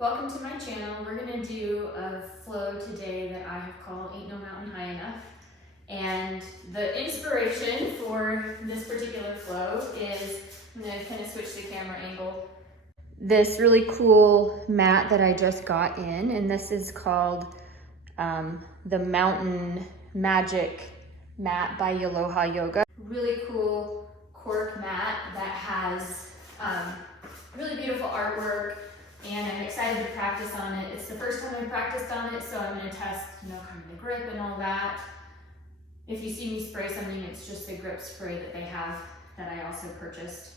Welcome to my channel. We're going to do a flow today that I have called Ain't No Mountain High Enough. And the inspiration for this particular flow is, I'm going to kind of switch the camera angle. This really cool mat that I just got in, and this is called the Mountain Magic Mat by Yoloha Yoga. Really cool cork mat that has really beautiful artwork. And I'm excited to practice on it. It's the first time I've practiced on it, so I'm going to test, kind of the grip and all that. If you see me spray something, it's just the grip spray that they have that I also purchased.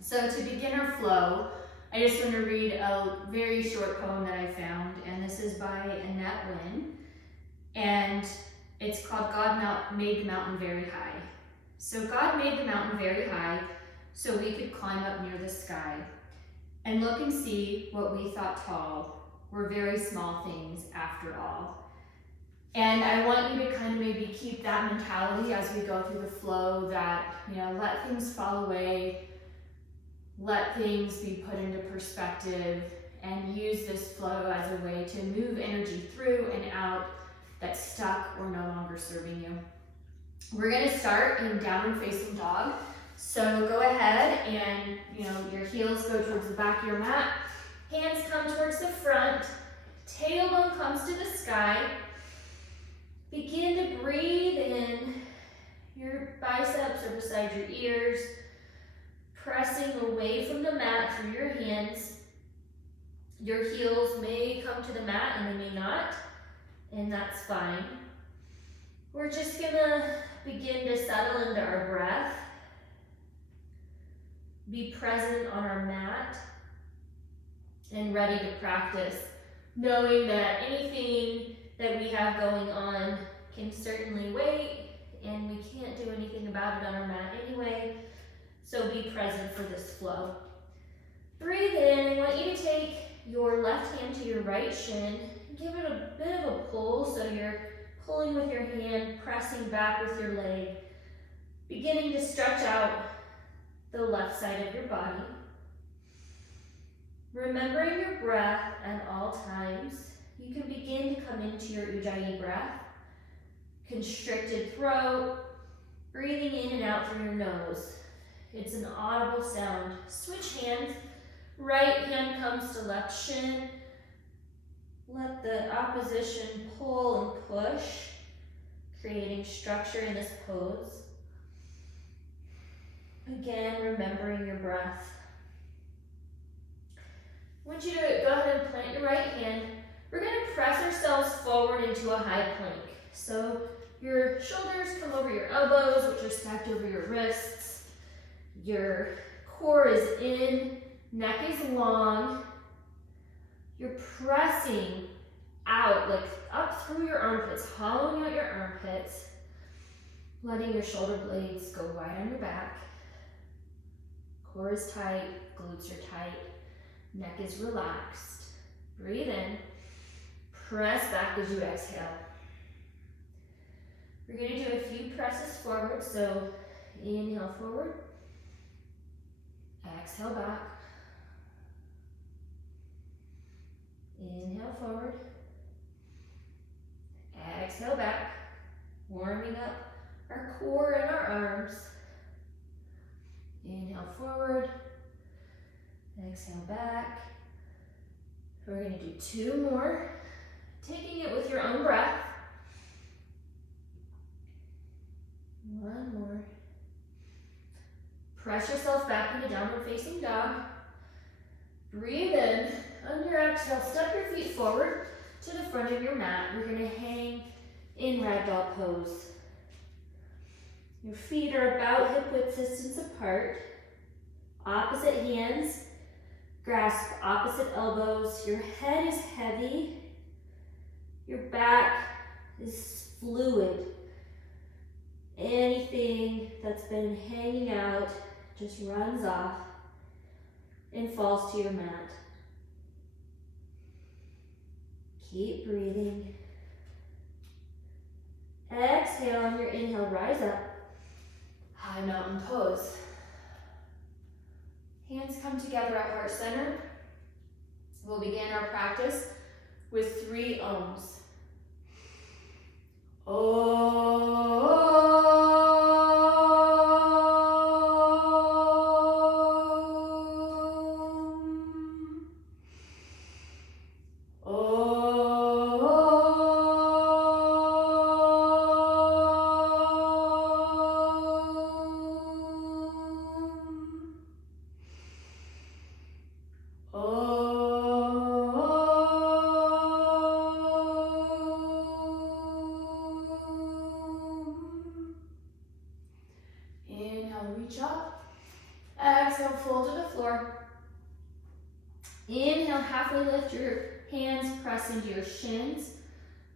So to begin our flow, I just want to read a very short poem that I found, and this is by Annette Wynn, and it's called God Made the Mountain Very High. So God made the mountain very high so we could climb up near the sky. And look and see what we thought tall were very small things after all. And I want you to kind of maybe keep that mentality as we go through the flow that, let things fall away, let things be put into perspective, and use this flow as a way to move energy through and out that's stuck or no longer serving you. We're going to start in downward facing dog. So go ahead and, your heels go towards the back of your mat. Hands come towards the front. Tailbone comes to the sky. Begin to breathe in. Your biceps are beside your ears. Pressing away from the mat through your hands. Your heels may come to the mat and they may not, and that's fine. We're just gonna begin to settle into our breath. Be present on our mat and ready to practice, knowing that anything that we have going on can certainly wait, and we can't do anything about it on our mat anyway, so be present for this flow. Breathe in. I want you to take your left hand to your right shin, give it a bit of a pull, so you're pulling with your hand, pressing back with your leg, beginning to stretch out the left side of your body. Remembering your breath at all times, you can begin to come into your Ujjayi breath, constricted throat, breathing in and out through your nose. It's an audible sound. Switch hands. Right hand comes to left shin. Let the opposition pull and push, creating structure in this pose. Again, remembering your breath. I want you to go ahead and plant your right hand. We're going to press ourselves forward into a high plank. So your shoulders come over your elbows, which are stacked over your wrists. Your core is in, neck is long. You're pressing out, like up through your armpits, hollowing out your armpits, letting your shoulder blades go wide on your back. Core is tight, glutes are tight, neck is relaxed. Breathe in, press back as you exhale. We're going to do a few presses forward, so inhale forward, exhale back, inhale forward, exhale back, warming up our core and our arms. Inhale forward, exhale back. We're going to do two more, taking it with your own breath. One more. Press yourself back into downward facing dog. Breathe in. On your exhale, step your feet forward to the front of your mat. We're going to hang in ragdoll pose. Your feet are about hip width distance apart. Opposite hands grasp opposite elbows. Your head is heavy. Your back is fluid. Anything that's been hanging out just runs off and falls to your mat. Keep breathing. Exhale on your inhale, rise up. High mountain pose. Hands come together at heart center. We'll begin our practice with 3 ohms. Reach up. Exhale, fold to the floor. Inhale, halfway lift your hands, press into your shins.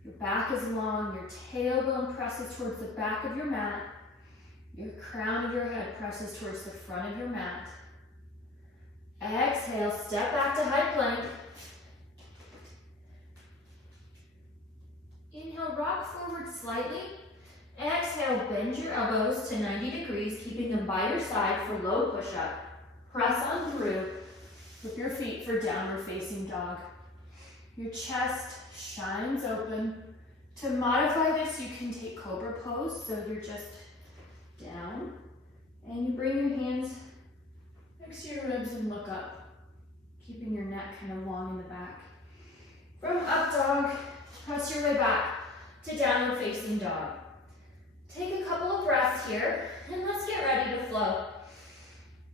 Your back is long, your tailbone presses towards the back of your mat. Your crown of your head presses towards the front of your mat. Exhale, step back to high plank. Inhale, rock forward slightly. Exhale, bend your elbows to 90 degrees, keeping them by your side for low push-up. Press on through with your feet for downward facing dog. Your chest shines open. To modify this, you can take cobra pose, so you're just down, and you bring your hands next to your ribs and look up, keeping your neck kind of long in the back. From up dog, press your way back to downward facing dog. Take a couple of breaths here, and let's get ready to flow.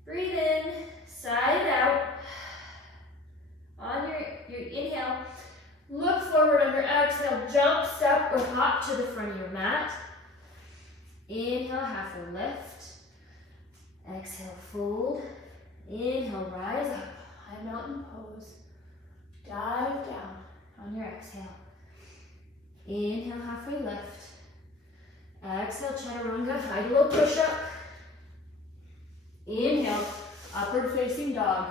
Breathe in, sigh it out. On your inhale, look forward on your exhale, jump, step, or hop to the front of your mat. Inhale, halfway lift. Exhale, fold. Inhale, rise up, high mountain pose. Dive down on your exhale. Inhale, halfway lift. Exhale, chaturanga, high to low push-up. Inhale, upward facing dog.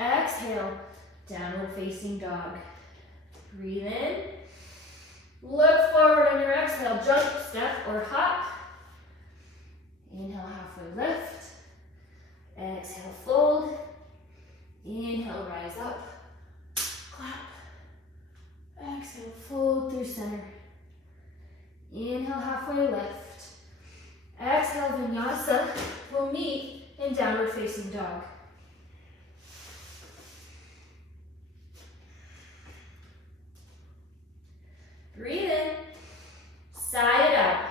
Exhale, downward facing dog. Breathe in. Look forward on your exhale, jump, step, or hop. Inhale, halfway lift. Exhale, fold. Inhale, rise up. Clap. Exhale, fold through center. Inhale, halfway lift. Exhale, Vinyasa. We'll meet in downward facing dog. Breathe in. Sigh it out.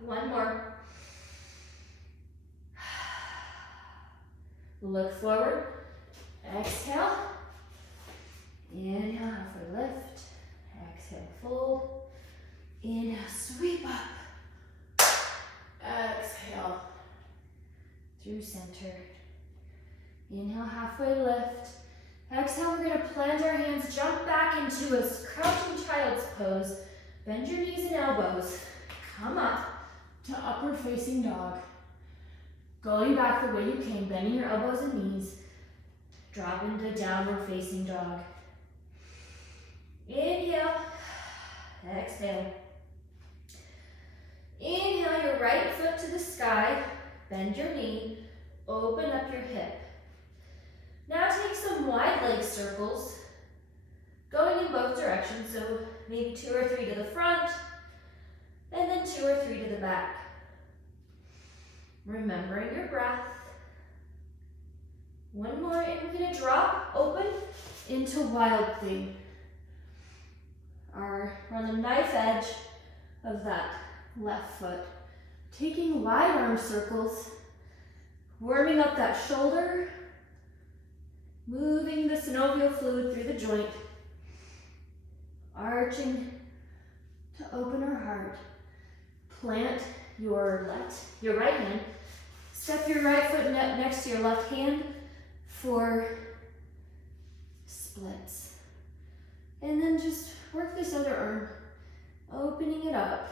One more. Look forward. Exhale. Inhale, halfway lift. Exhale, fold. Inhale, sweep up. Exhale, through center. Inhale, halfway lift. Exhale, we're going to plant our hands, jump back into a crouching child's pose. Bend your knees and elbows. Come up to upward facing dog. Going back the way you came, bending your elbows and knees. Drop into downward facing dog. Inhale. Exhale. Inhale your right foot to the sky. Bend your knee. Open up your hip. Now take some wide leg circles, going in both directions, so maybe 2 or 3 to the front, and then 2 or 3 to the back. Remembering your breath. One more, and we're going to drop open into Wild Thing. We're on the knife edge of that left foot. Taking wide arm circles, warming up that shoulder, moving the synovial fluid through the joint, arching to open our heart. Plant your right hand, step your right foot next to your left hand for splits. And then just work this other arm, opening it up.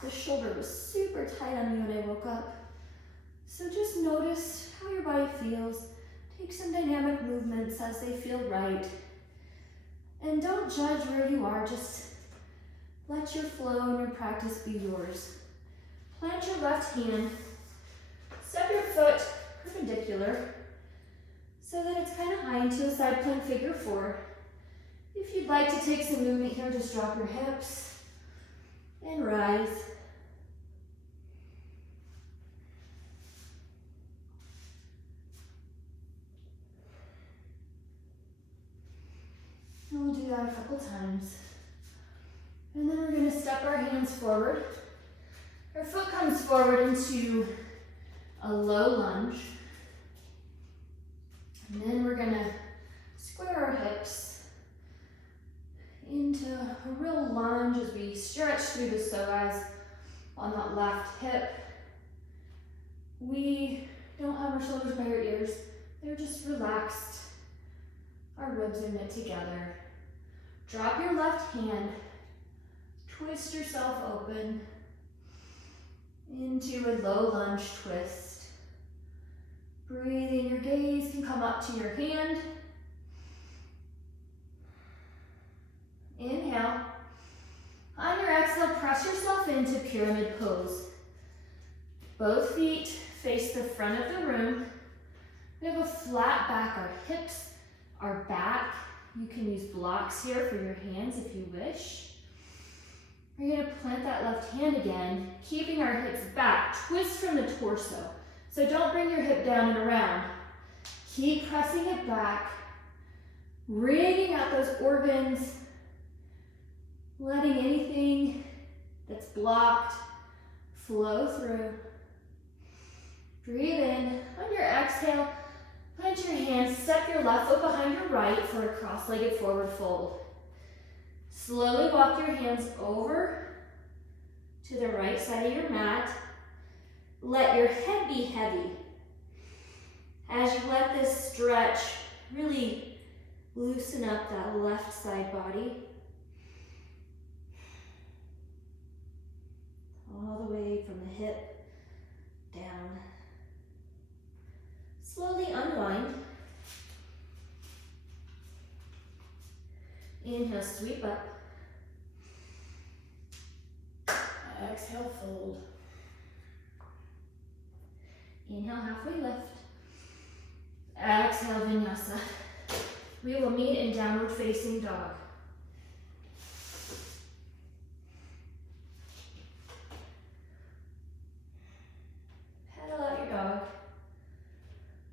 The shoulder was super tight on me when I woke up. So just notice how your body feels. Take some dynamic movements as they feel right. And don't judge where you are, just let your flow and your practice be yours. Plant your left hand, step your foot perpendicular so that it's kind of high high into a side plank figure four. If you'd like to take some movement here, just drop your hips and rise. And we'll do that a couple times. And then we're going to step our hands forward. Our foot comes forward into a low lunge. And then we're going to square our hips into a real lunge as we stretch through the psoas on that left hip. We don't have our shoulders by our ears. They're just relaxed. Our ribs are knit together. Drop your left hand. Twist yourself open into a low lunge twist. Breathing, your gaze can come up to your hand. Inhale. On your exhale, press yourself into pyramid pose. Both feet face the front of the room. We have a flat back, our hips are back. You can use blocks here for your hands if you wish. We're going to plant that left hand again, keeping our hips back. Twist from the torso. So don't bring your hip down and around. Keep pressing it back, wringing out those organs, letting anything that's blocked flow through. Breathe in. On your exhale, plant your hands, step your left foot behind your right for a cross-legged forward fold. Slowly walk your hands over to the right side of your mat. Let your head be heavy. As you let this stretch, really loosen up that left side body. All the way from the hip down. Slowly unwind. Inhale, sweep up. Exhale, fold. Inhale, halfway lift. Exhale, Vinyasa. We will meet in downward facing dog. Pedal out your dog.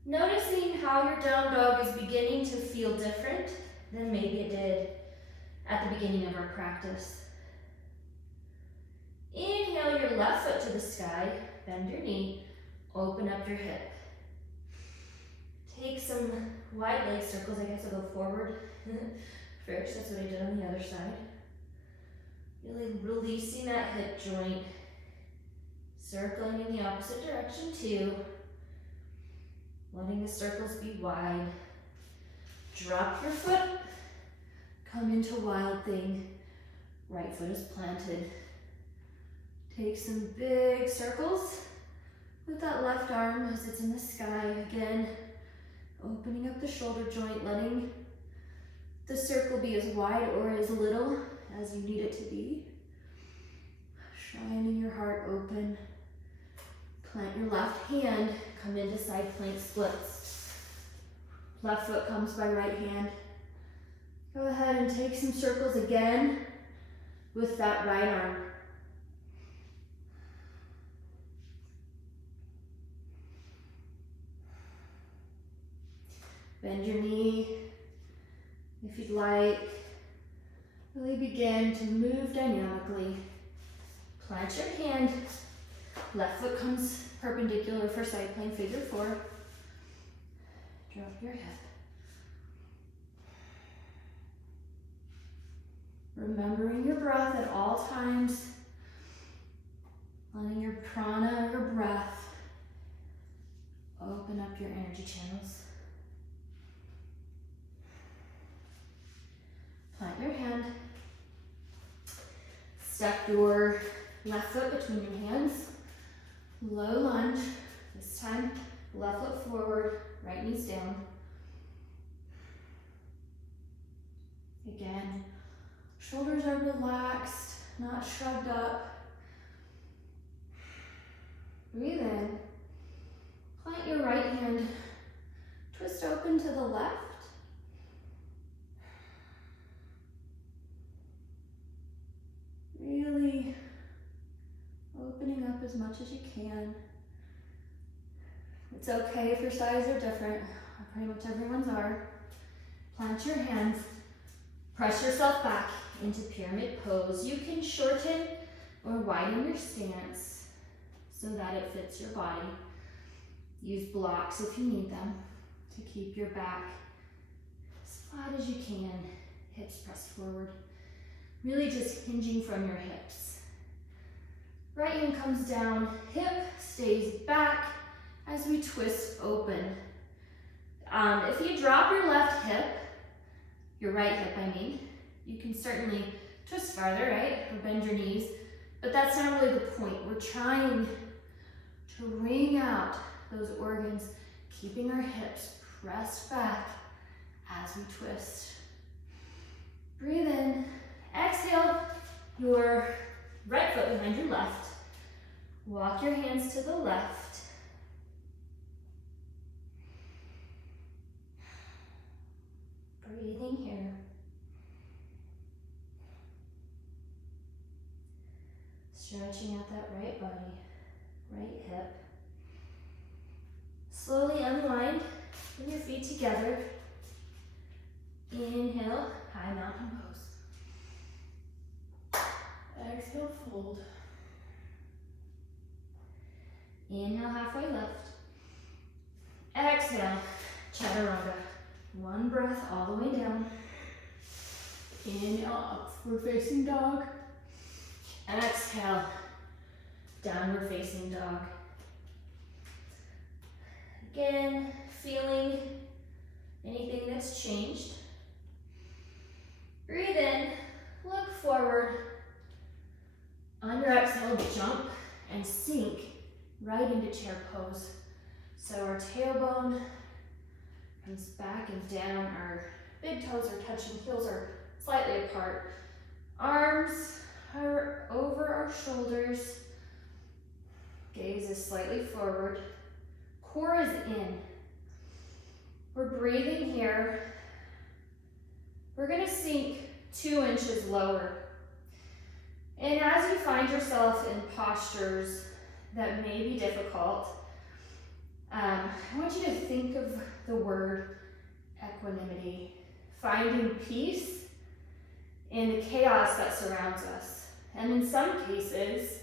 Noticing how your down dog is beginning to feel different than maybe it did at the beginning of our practice. Inhale your left foot to the sky, bend your knee, open up your hip. Take some wide leg circles. I guess I'll go forward first. That's what I did on the other side. Really releasing that hip joint. Circling in the opposite direction too. Letting the circles be wide. Drop your foot. Come into wild thing. Right foot is planted. Take some big circles with that left arm as it's in the sky. Again, opening up the shoulder joint, letting the circle be as wide or as little as you need it to be. Shining your heart open. Plant your left hand, come into side plank splits. Left foot comes by right hand. Go ahead and take some circles again with that right arm. Bend your knee if you'd like. Really begin to move dynamically. Plant your hand. Left foot comes perpendicular for side plank figure four. Drop your hip. Remembering your breath at all times. Letting your prana, your breath, open up your energy channels. Plant your hand. Step your left foot between your hands. Low lunge. This time, left foot forward, right knee's down. Again, shoulders are relaxed, not shrugged up. Breathe in. Plant your right hand. Twist open to the left. It's okay if your sides are different. Pretty much everyone's are. Plant your hands. Press yourself back into pyramid pose. You can shorten or widen your stance so that it fits your body. Use blocks if you need them to keep your back as flat as you can. Hips pressed forward. Really just hinging from your hips. Right hand comes down, hip stays back as we twist open. If you drop your left hip, your right hip I mean, you can certainly twist farther, right? Or bend your knees, but that's not really the point. We're trying to wring out those organs, keeping our hips pressed back as we twist. Breathe in, exhale your right foot behind your left. Walk your hands to the left. Breathing here. Stretching out that right body, right hip. Slowly unwind, bring your feet together. Inhale, high mountain pose. Exhale, fold. Inhale, halfway lift. Exhale, chaturanga. One breath all the way down. Inhale, upward facing dog. Exhale, downward facing dog. Again, feeling anything that's changed. Breathe in, look forward. On your exhale, jump and sink right into chair pose. So our tailbone comes back and down. Our big toes are touching, heels are slightly apart. Arms are over our shoulders. Gaze is slightly forward. Core is in. We're breathing here. We're going to sink 2 inches lower. And as you find yourself in postures that may be difficult, I want you to think of the word equanimity, finding peace in the chaos that surrounds us. And in some cases,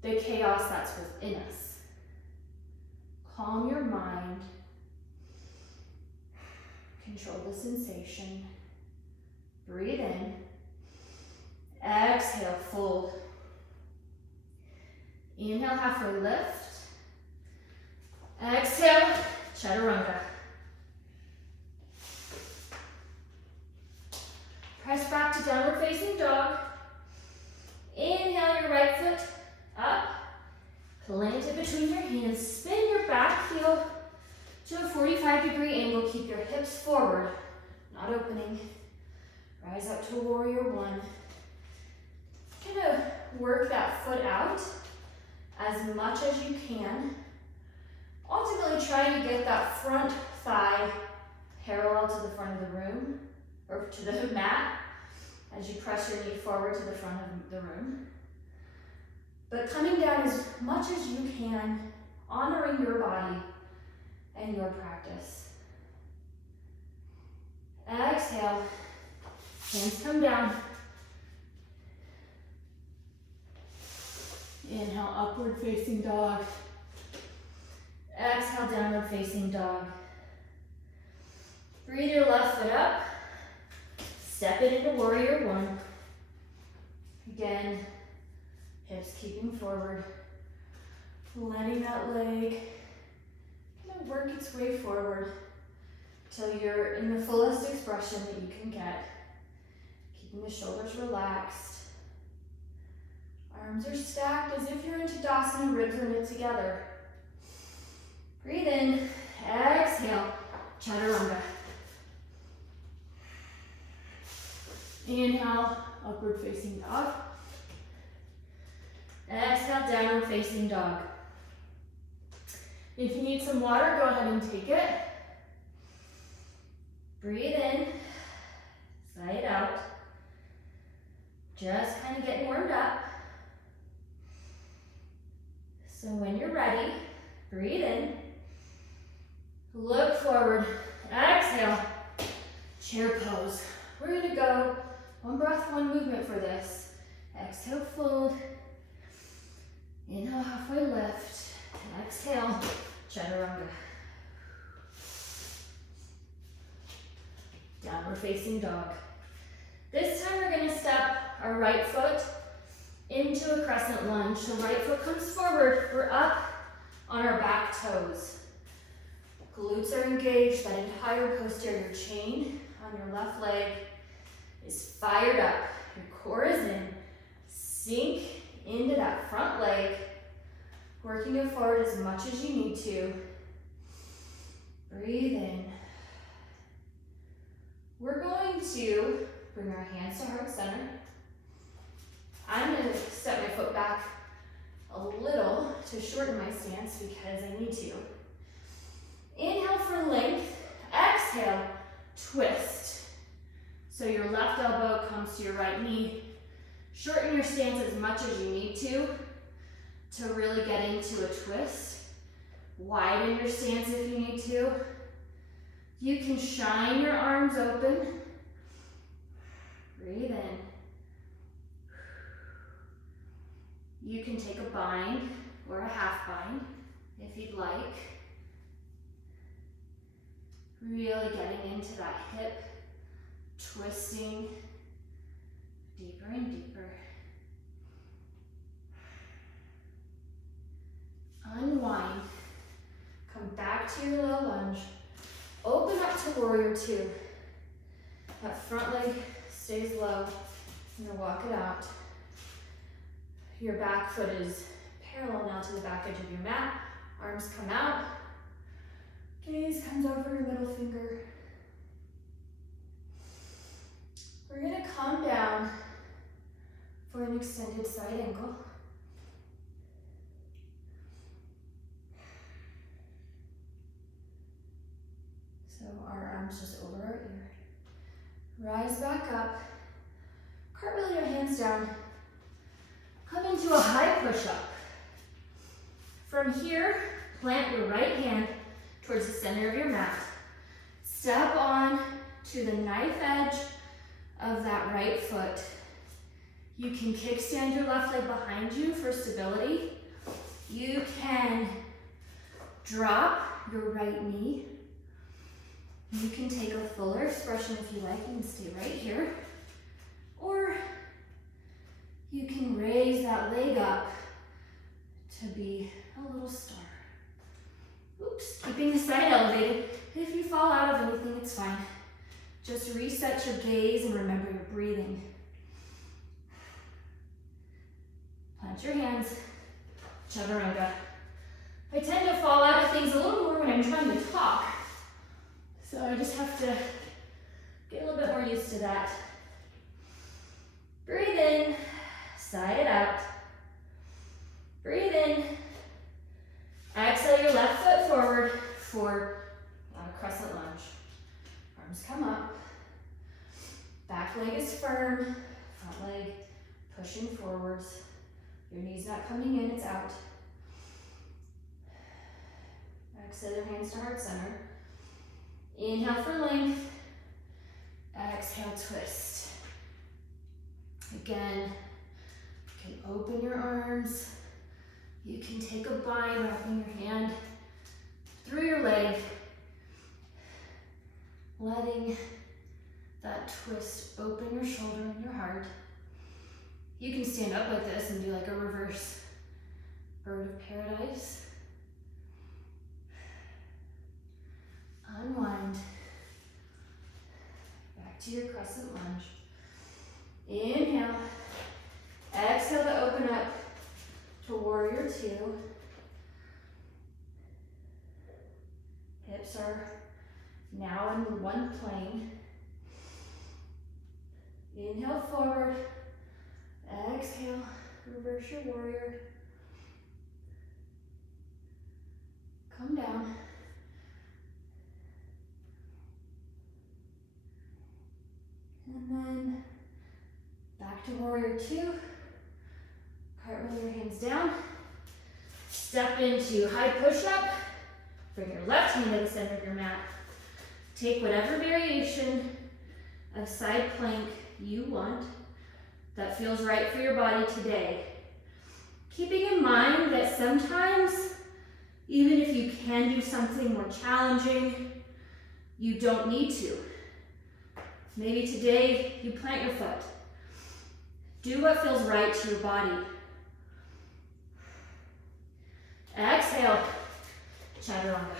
the chaos that's within us. Calm your mind. Control the sensation. Breathe in. Exhale, fold. Inhale, halfway lift. Exhale, chaturanga. Press back to downward facing dog. Inhale your right foot up. Plant it between your hands. Spin your back heel to a 45-degree angle. Keep your hips forward, not opening. Rise up to warrior one. Kind of work that foot out as much as you can. Ultimately, try to get that front thigh parallel to the front of the room, or to the mat, as you press your knee forward to the front of the room. But coming down as much as you can, honoring your body and your practice. Exhale, hands come down. Inhale, upward facing dog. Exhale, downward facing dog. Breathe your left foot up. Step it into warrior one. Again, hips keeping forward. Letting that leg kind of work its way forward till you're in the fullest expression that you can get. Keeping the shoulders relaxed. Arms are stacked as if you're in Tadasana, ribs are knit together. Breathe in, exhale, chaturanga. Inhale, upward facing dog. Exhale, downward facing dog. If you need some water, go ahead and take it. Breathe in, sigh it out. Just kind of getting warmed up. So when you're ready, breathe in. Look forward. Exhale. Chair pose. We're gonna go one breath, one movement for this. Exhale, fold. Inhale, halfway lift. Exhale, chaturanga. Downward facing dog. This time we're gonna step our right foot into a crescent lunge. So right foot comes forward, we're up on our back toes. Glutes are engaged, that entire posterior chain on your left leg is fired up. Your core is in. Sink into that front leg, working it forward as much as you need to. Breathe in. We're going to bring our hands to heart center. I'm going to step my foot back a little to shorten my stance because I need to. Inhale for length. Exhale, twist. So your left elbow comes to your right knee. Shorten your stance as much as you need to really get into a twist. Widen your stance if you need to. You can shine your arms open. Breathe in. You can take a bind or a half bind if you'd like. Really getting into that hip, twisting deeper and deeper. Unwind. Come back to your low lunge. Open up to warrior two. That front leg stays low. I'm gonna walk it out. Your back foot is parallel now to the back edge of your mat. Arms come out. Gaze comes over your middle finger. We're gonna come down for an extended side angle. So our arms just over our ear. Rise back up. Cartwheel your hands down. Come into a high push-up. From here, plant your right hand towards the center of your mat. Step on to the knife edge of that right foot. You can kickstand your left leg behind you for stability. You can drop your right knee. You can take a fuller expression if you like and stay right here. Or you can raise that leg up to be a little star. Oops, keeping the side elevated. If you fall out of anything, it's fine. Just reset your gaze and remember your breathing. Plant your hands, chaturanga. I tend to fall out of things a little more when I'm trying to talk. So I just have to get a little bit more used to that. Breathe in, sigh it out. Breathe in. Exhale your left foot forward for a crescent lunge. Arms come up. Back leg is firm. Front leg pushing forwards. Your knee's not coming in, it's out. Exhale your hands to heart center. Inhale for length. Exhale, twist. Again, you can open your arms. You can take a bind, wrapping your hand through your leg, letting that twist open your shoulder and your heart. You can stand up like this and do like a reverse bird of paradise. Unwind. Back to your crescent lunge. Inhale. Exhale to open up to warrior two. Hips are now in one plane. Inhale forward. Exhale, reverse your warrior. Come down. And then back to warrior two. Cartwheel your hands down. Step into high push-up. Bring your left knee to the center of your mat. Take whatever variation of side plank you want that feels right for your body today. Keeping in mind that sometimes, even if you can do something more challenging, you don't need to. Maybe today you plant your foot. Do what feels right to your body. Exhale, chaturanga.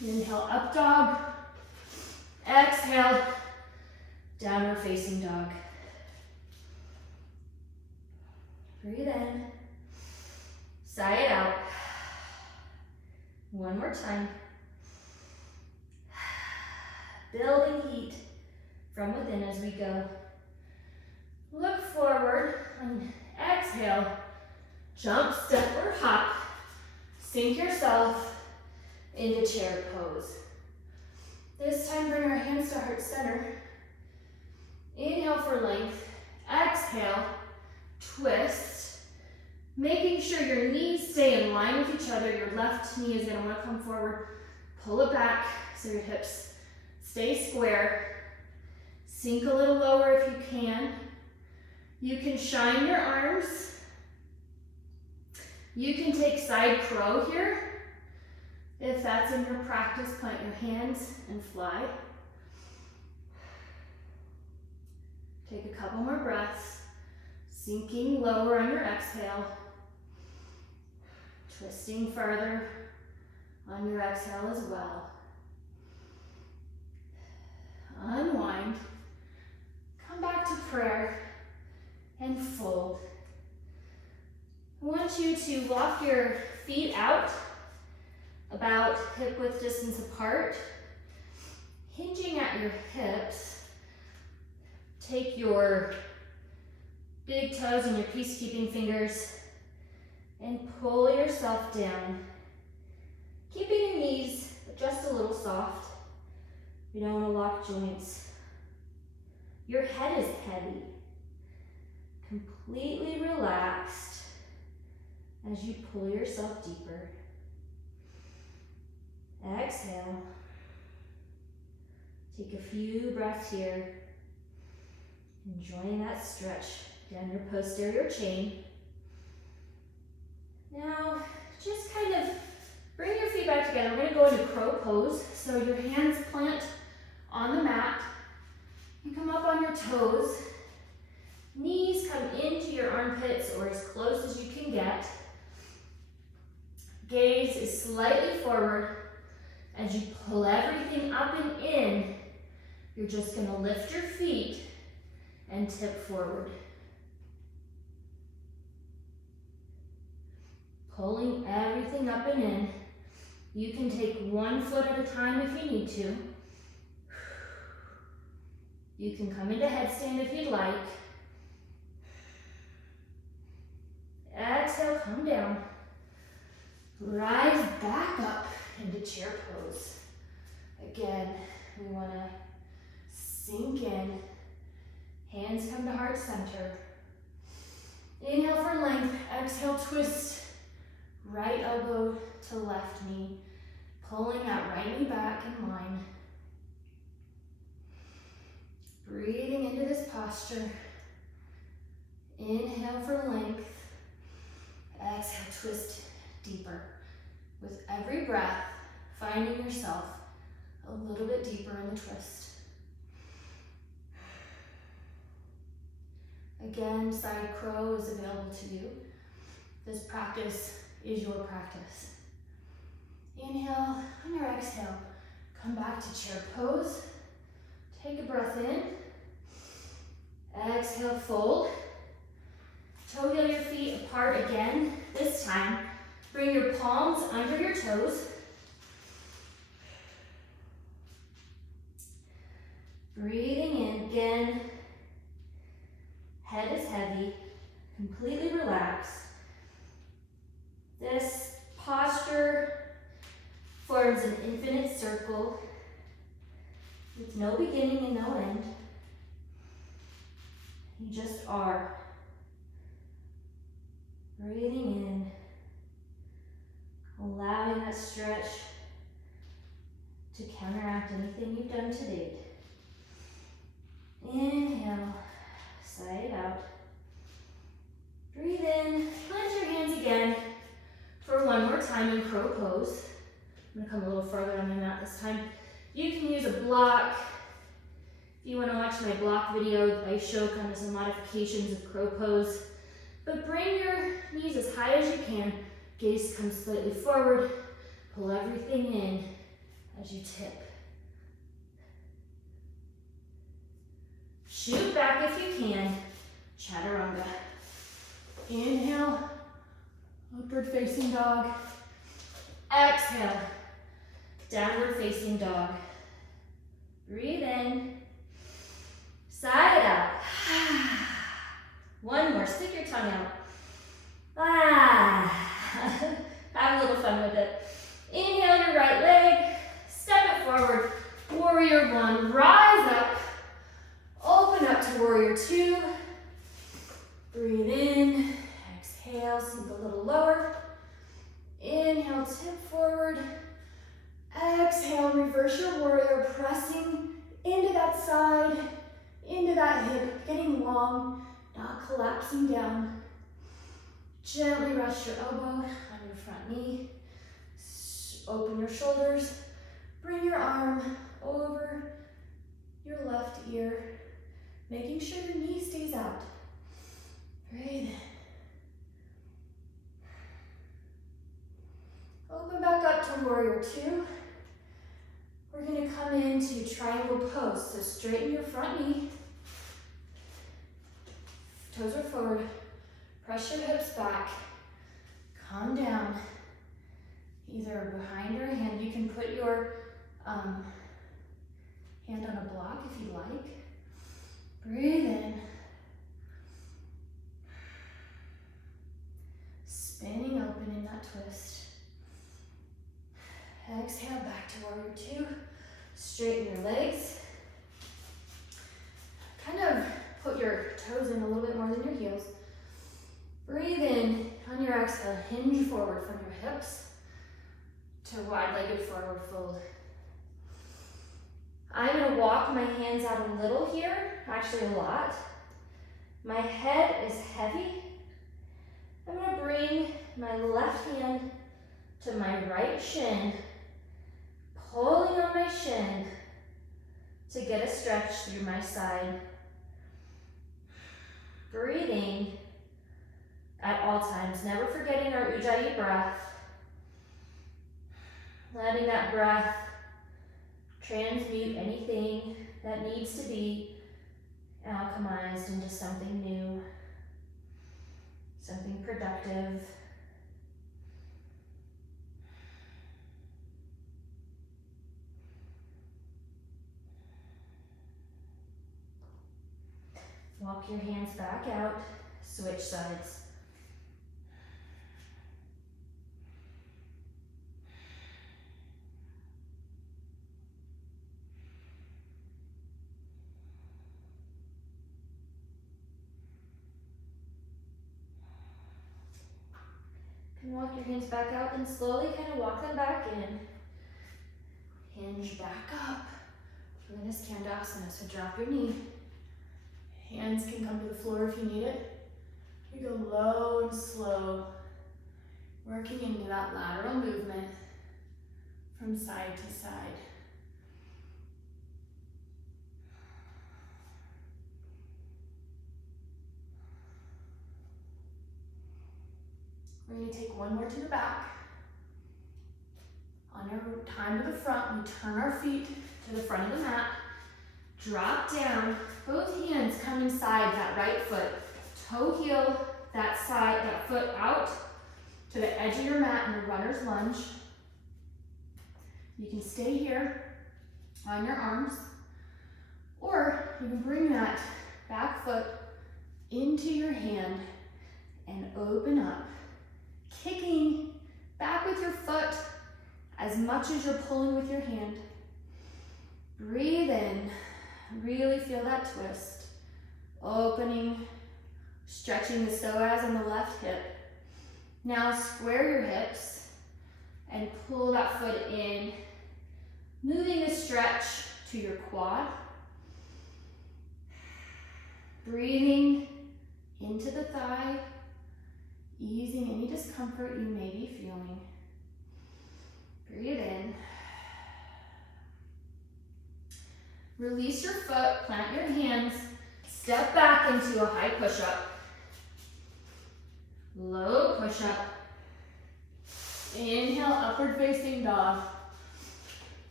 Inhale, up dog. Exhale, downward facing dog. Breathe in. Sigh it out. One more time. Building heat from within as we go. Look forward and exhale. Jump, step, or hop. Sink yourself into chair pose. This time, bring our hands to heart center. Inhale for length. Exhale, twist. Making sure your knees stay in line with each other. Your left knee is going to want to come forward. Pull it back so your hips stay square. Sink a little lower if you can. You can shine your arms. You can take side crow here. If that's in your practice, plant your hands and fly. Take a couple more breaths. Sinking lower on your exhale. Twisting further on your exhale as well. Unwind. Come back to prayer and fold. I want you to walk your feet out about hip width distance apart, hinging at your hips. Take your big toes and your peacekeeping fingers and pull yourself down, keeping your knees just a little soft. You don't want to lock joints. Your head is heavy, completely relaxed as you pull yourself deeper. Exhale. Take a few breaths here, enjoying that stretch down your posterior chain. Now, just kind of bring your feet back together. We're going to go into crow pose. So your hands plant on the mat. You come up on your toes. Knees come into your armpits or as close as you can get. Gaze is slightly forward. As you pull everything up and in, you're just going to lift your feet and tip forward. Pulling everything up and in. You can take one foot at a time if you need to. You can come into headstand if you'd like. Exhale, come down. Rise back up into chair pose. Again, we want to sink in. Hands come to heart center. Inhale for length. Exhale, twist. Right elbow to left knee. Pulling that right knee back in line. Breathing into this posture. Inhale for length. Exhale, twist deeper. With every breath, finding yourself a little bit deeper in the twist. Again, side crow is available to you. This practice is your practice. Inhale, on your exhale, come back to chair pose. Take a breath in. Exhale, fold. Toe heel your feet apart again. This time, bring your palms under your toes. Breathing in again. Head is heavy, completely relaxed. This posture forms an infinite circle with no beginning and no end. You just are. Breathing in, allowing that stretch to counteract anything you've done to date. Inhale, side it out. Breathe in, plant your hands again for one more time in crow pose. I'm gonna come a little further on the mat this time. You can use a block. If you wanna watch my block video, I show kind of some modifications of crow pose. But bring your knees as high as you can. Gaze comes slightly forward. Pull everything in as you tip. Shoot back if you can. Chaturanga. Inhale, upward facing dog. Exhale, downward facing dog. Breathe in. Side it out. One more, stick your tongue out. Have a little fun with it. Inhale your right leg, step it forward. Warrior one, rise up. Open up to warrior two. Breathe in, exhale, sink a little lower. Inhale, tip forward. Exhale, reverse your warrior, pressing into that side, into that hip, getting long, not collapsing down. Gently rest your elbow on your front knee. Open your shoulders. Bring your arm over your left ear, making sure your knee stays out. Breathe in. Open back up to warrior two. We're going to come into triangle pose. So straighten your front knee. Toes are forward. Press your hips back. Calm down. Either behind your hand. You can put your hand on a block if you like. Breathe in. Spinning open in that twist. Exhale, back to warrior two. Straighten your legs. Kind of put your toes in a little bit more than your heels. Breathe in. On your exhale, hinge forward from your hips to wide-legged forward fold. I'm going to walk my hands out a little here, actually a lot. My head is heavy. I'm going to bring my left hand to my right shin, pulling on my shin to get a stretch through my side. Breathing at all times, never forgetting our Ujjayi breath. Letting that breath transmute anything that needs to be alchemized into something new, something productive. Walk your hands back out, switch sides. And walk your hands back out and slowly kind of walk them back in. Hinge back up. We're in a Skandasana, so drop your knee. Hands can come to the floor if you need it. We go low and slow, working into that lateral movement from side to side. We're going to take one more to the back. On our time to the front, we turn our feet to the front of the mat. Drop down, both hands come inside that right foot. Toe heel that side, that foot out to the edge of your mat in a runner's lunge. You can stay here on your arms, or you can bring that back foot into your hand and open up. Kicking back with your foot as much as you're pulling with your hand. Breathe in. Really feel that twist. Opening, stretching the psoas on the left hip. Now square your hips. and pull that foot in, moving the stretch to your quad. Breathing into the thigh, easing any discomfort you may be feeling. Breathe in. Release your foot, plant your hands, step back into a high push-up. Low push-up. Inhale, upward facing dog.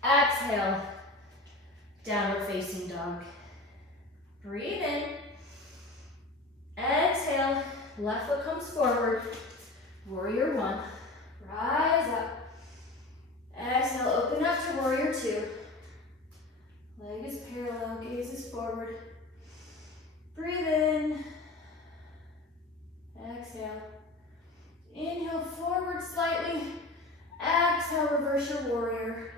Exhale, downward facing dog. Breathe in. Exhale, left foot comes forward. Warrior one. Rise up. Exhale, open up to warrior two. Leg is parallel, gaze is forward. Breathe in. Exhale. Inhale, forward slightly. Exhale, reverse your warrior.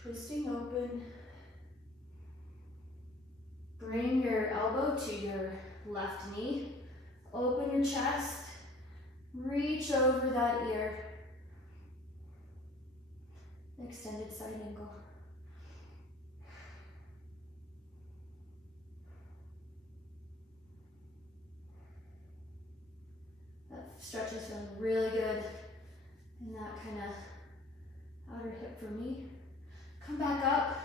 Twisting open. Bring your elbow to your left knee. Open your chest. Reach over that ear. Extended side angle. That stretch is feeling really good in that kind of outer hip for me. Come back up.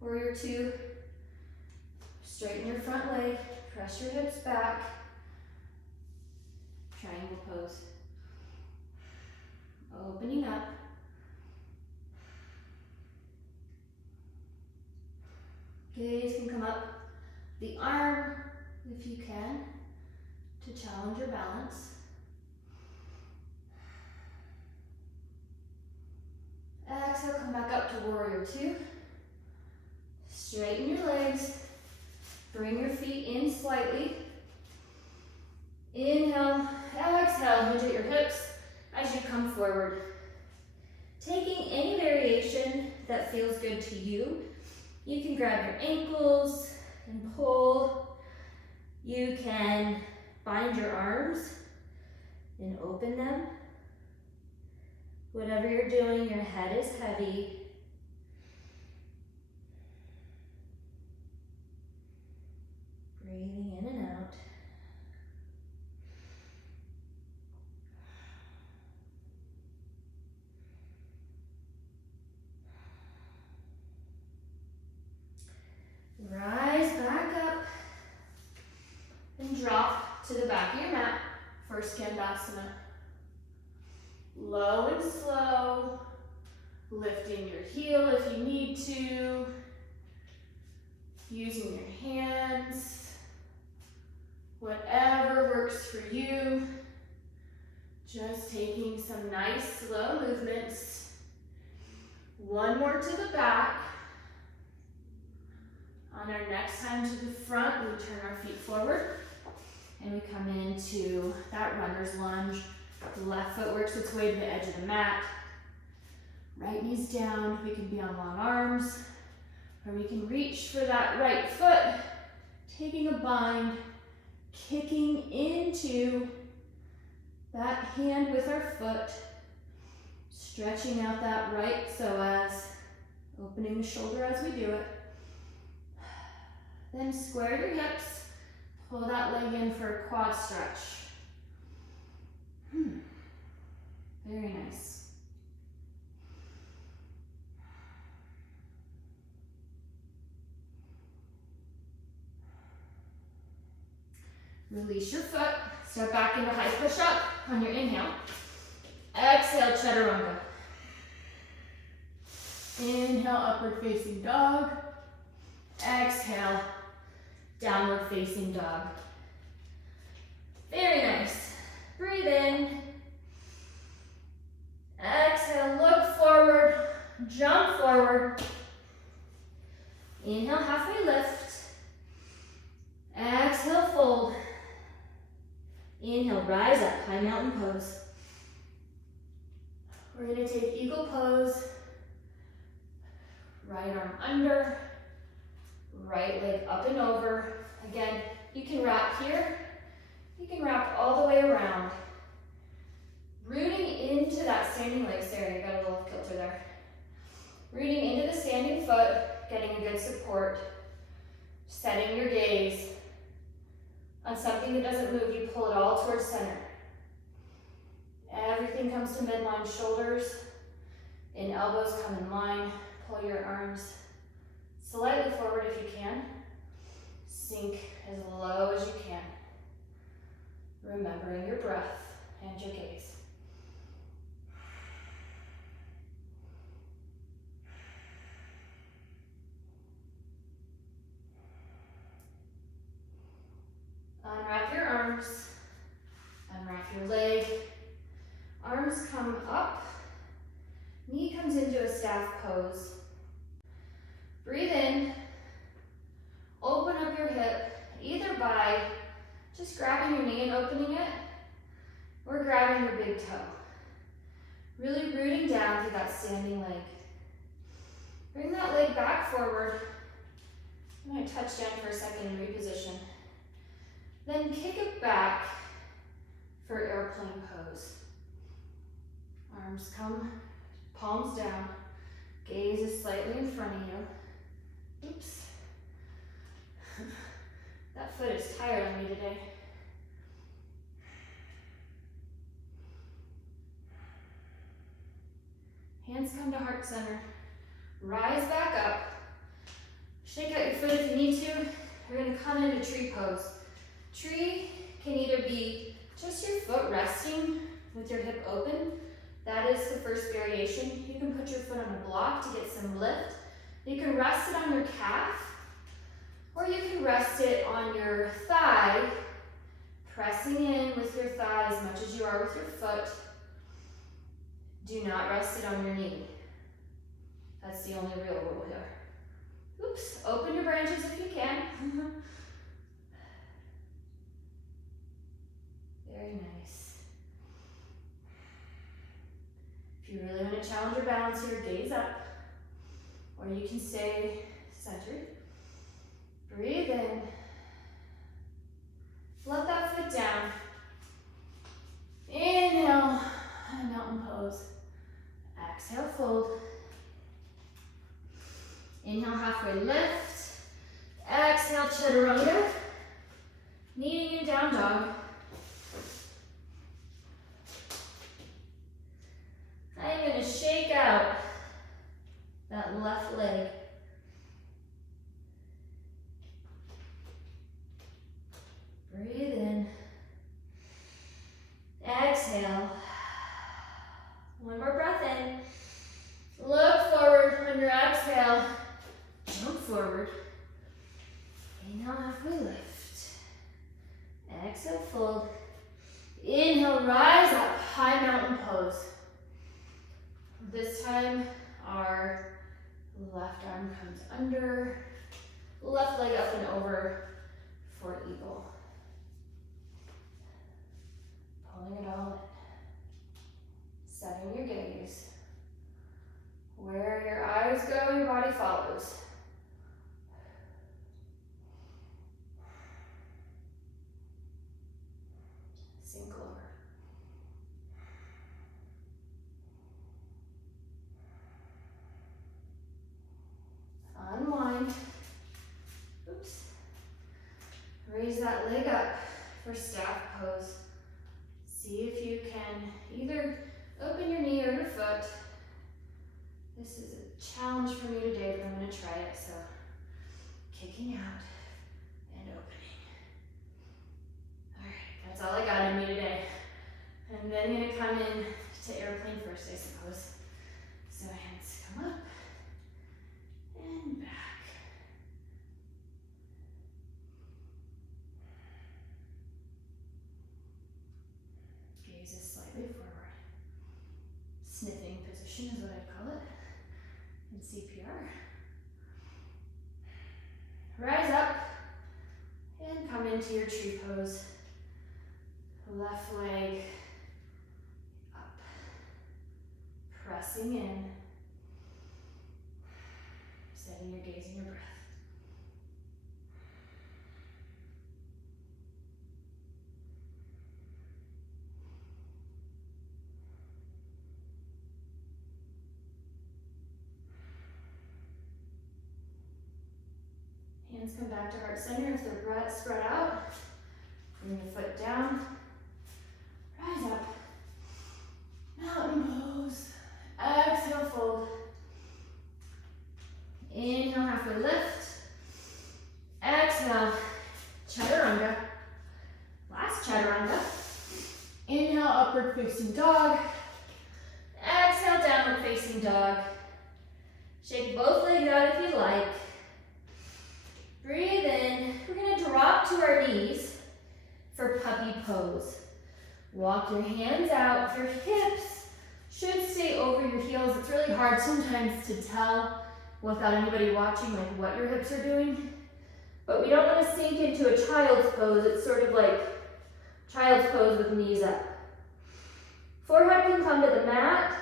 Warrior two. Straighten your front leg. Press your hips back. Triangle pose. Opening up. Gaze can come up the arm if you can to challenge your balance. Exhale, come back up to warrior two. Straighten your legs. Bring your feet in slightly. Inhale, exhale, hinge at your hips as you come forward. Taking any variation that feels good to you. You can grab your ankles and pull. You can bind your arms and open them. Whatever you're doing, your head is heavy. Breathing in and out. Rise back up and drop to the back of your mat for Skandasana. Low and slow, lifting your heel if you need to, using your hands, whatever works for you. Just taking some nice slow movements. One more to the back. On our next time to the front, we turn our feet forward and we come into that runner's lunge. The left foot works its way to the edge of the mat. Right knee's down. We can be on long arms, or we can reach for that right foot, taking a bind, kicking into that hand with our foot, stretching out that right psoas, opening the shoulder as we do it. Then square your hips, pull that leg in for a quad stretch. Very nice. Release your foot, step back into high push-up on your inhale. Exhale, chaturanga. Inhale, upward facing dog. Exhale, downward facing dog. Very nice. Breathe in. Exhale, look forward, jump forward. Inhale, halfway lift. Exhale, fold. Inhale, rise up, high mountain pose. We're going to take eagle pose. Right arm under. Right leg up and over. Again, you can wrap here. You can wrap all the way around. Rooting into that standing legs there, you got a little kilter there. Rooting into the standing foot, getting a good support, setting your gaze on something that doesn't move, you pull it all towards center. Everything comes to midline, shoulders and elbows come in line. Pull your arms slightly forward if you can. Sink as low as you can. Remembering your breath and your gaze. Unwrap your arms, unwrap your leg. Arms come up, knee comes into a staff pose. Breathe in, open up your hip, either by just grabbing your knee and opening it, or grabbing your big toe. Really rooting down through that standing leg. Bring that leg back forward. I'm going to touch down for a second and reposition. Then kick it back for airplane pose. Arms come, palms down, gaze is slightly in front of you. Oops. That foot is tired on me today. Hands come to heart center. Rise back up. Shake out your foot if you need to. You're going to come into tree pose. Tree can either be just your foot resting with your hip open. That is the first variation. You can put your foot on a block to get some lift. You can rest it on your calf, or you can rest it on your thigh, pressing in with your thigh as much as you are with your foot. Do not rest it on your knee. That's the only real rule here. Oops, open your branches if you can. Very nice. If you really want to challenge your balance here, gaze up, or you can stay centered. Breathe in. Let that foot down. Inhale, mountain pose. Exhale, fold. Inhale, halfway lift. Exhale, chaturanga. Kneeling in down dog. I'm going to shake out that left leg. Breathe in. Exhale. One more breath in. Look forward on your exhale. Jump forward. Inhale, halfway lift. Exhale, fold. Inhale, rise up, high mountain pose. This time, our left arm comes under, left leg up and over for eagle. Pulling it all in. Setting your gaze. Where your eyes go, your body follows. Sink lower. Unwind. Oops. Raise that leg up for staff pose. See if you can either open your knee or your foot. This is a challenge for me today, but I'm going to try it. So, kicking out and opening. All right, that's all I got in me today. And then I'm going to come in to airplane first, I suppose. So hands come up and back. Gaze is slightly forward. Sniffing position is what I call it in CPR. Rise up and come into your tree pose. Left leg up. Pressing in. Setting your gaze and your breath. Hands come back to heart center if they're spread out. Bring the foot down. Rise up. Mountain pose. Exhale, fold. Inhale, halfway lift. Exhale, chaturanga. Last chaturanga. Inhale, upward facing dog. Exhale, downward facing dog. Shake both legs out if you like. Breathe in. We're going to drop to our knees for puppy pose. Walk your hands out. Your hips should stay over your heels. It's really hard sometimes to tell without anybody watching like what your hips are doing. But we don't want to sink into a child's pose. It's sort of like child's pose with knees up. Forehead can come to the mat.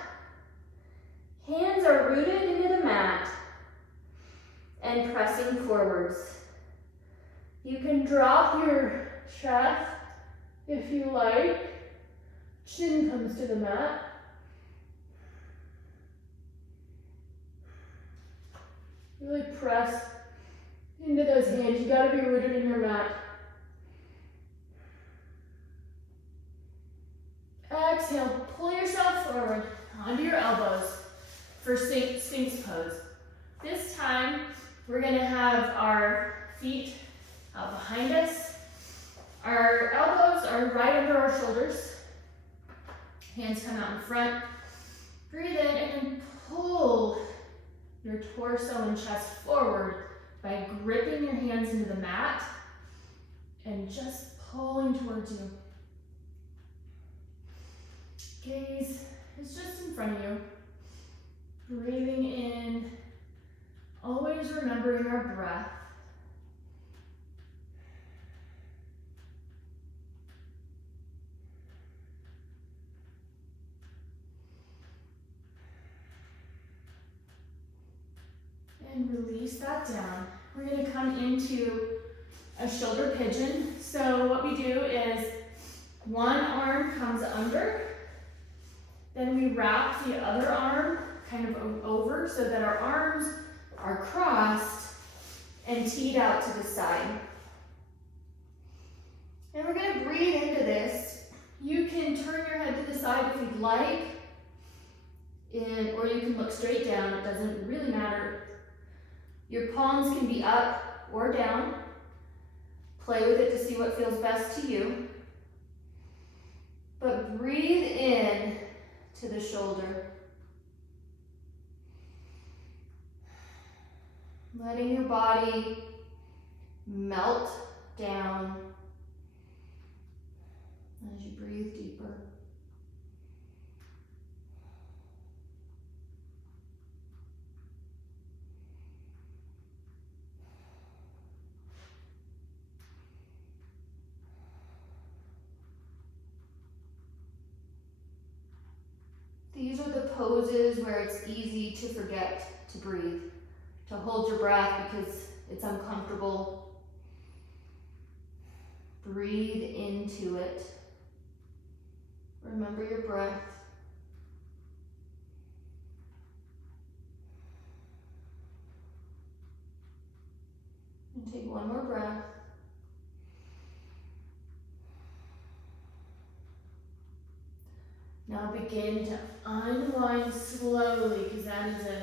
Hands are rooted into the mat and pressing forwards. You can drop your chest if you like. Chin comes to the mat. Really press into those hands. You gotta be rooted in your mat. Exhale, pull yourself forward onto your elbows for Sphinx pose. This time, we're gonna have our feet out behind us. Our elbows are right under our shoulders. Hands come out in front. Breathe in and then pull your torso and chest forward by gripping your hands into the mat and just pulling towards you. Gaze is just in front of you. Breathing in, always remembering our breath. And release that down. We're going to come into a shoulder pigeon. So what we do is one arm comes under, then we wrap the other arm kind of over so that our arms are crossed and teed out to the side. And we're going to breathe into this. You can turn your head to the side if you'd like, or you can look straight down. It doesn't really matter. Your palms can be up or down. Play with it to see what feels best to you. But breathe in to the shoulder. Letting your body melt down as you breathe deeper. These are the poses where it's easy to forget to breathe, to hold your breath because it's uncomfortable. Breathe into it. Remember your breath. And take one more breath. Now begin to unwind slowly, because that is a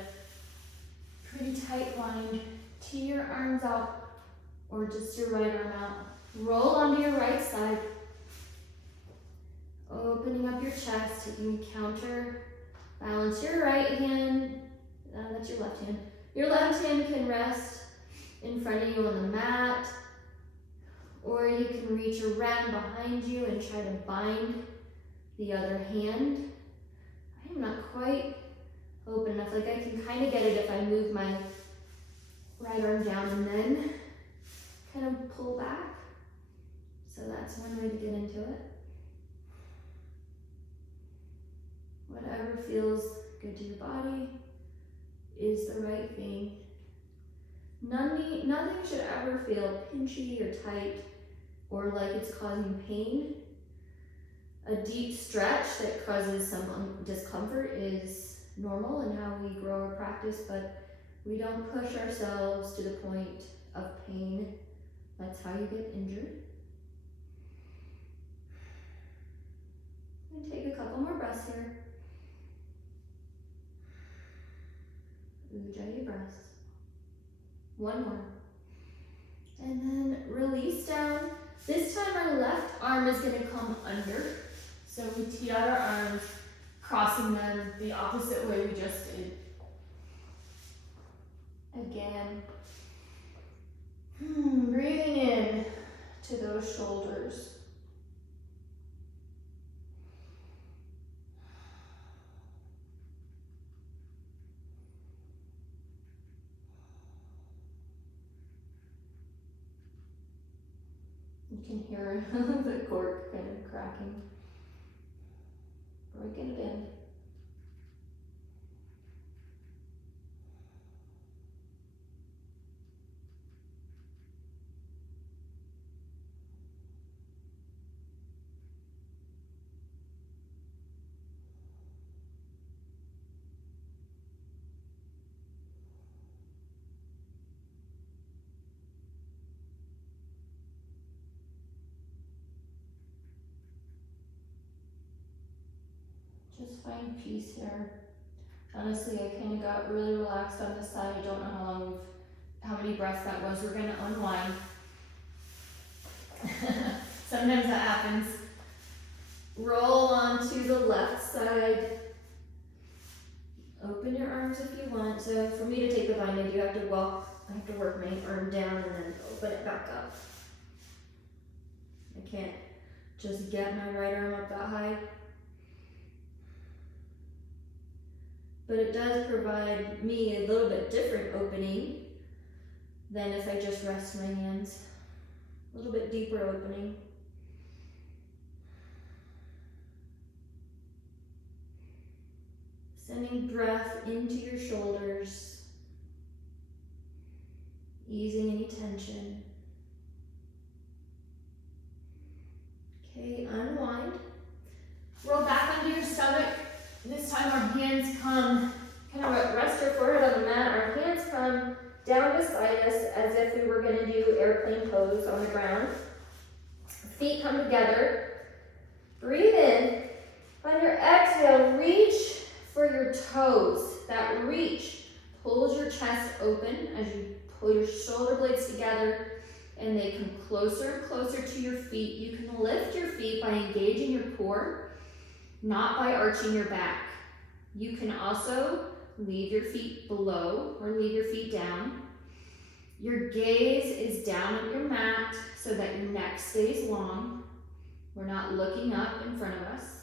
pretty tight wind. Tee your arms out, or just your right arm out. Roll onto your right side. Opening up your chest, taking a counter. Balance your right hand, that's your left hand. Your left hand can rest in front of you on the mat, or you can reach around behind you and try to bind the other hand. I'm not quite open enough, like I can kind of get it if I move my right arm down and then kind of pull back. So that's one way to get into it. Whatever feels good to your body is the right thing. Nothing should ever feel pinchy or tight or like it's causing pain. A deep stretch that causes some discomfort is normal in how we grow our practice, but we don't push ourselves to the point of pain. That's how you get injured. And take a couple more breaths here. Ujjayi breaths. One more. And then release down. This time our left arm is going to come under. So we tee out our arms, crossing them the opposite way we just did. Again. Breathing in to those shoulders. You can hear the cork kind of cracking. Breaking it in. Just find peace here. Honestly, I kind of got really relaxed on this side. I don't know how many breaths that was. We're gonna unwind. Sometimes that happens. Roll onto the left side. Open your arms if you want. So for me to take the bind, I do have to walk. I have to work my arm down and then open it back up. I can't just get my right arm up that high. But it does provide me a little bit different opening than if I just rest my hands. A little bit deeper opening. Sending breath into your shoulders, easing any tension. Okay, unwind. Roll back onto your stomach. This time our hands come, kind of rest your forehead on the mat. Our hands come down beside us as if we were going to do airplane pose on the ground. Feet come together. Breathe in. On your exhale, reach for your toes. That reach pulls your chest open as you pull your shoulder blades together and they come closer and closer to your feet. You can lift your feet by engaging your core, not by arching your back. You can also leave your feet below or leave your feet down. Your gaze is down at your mat so that your neck stays long. We're not looking up in front of us.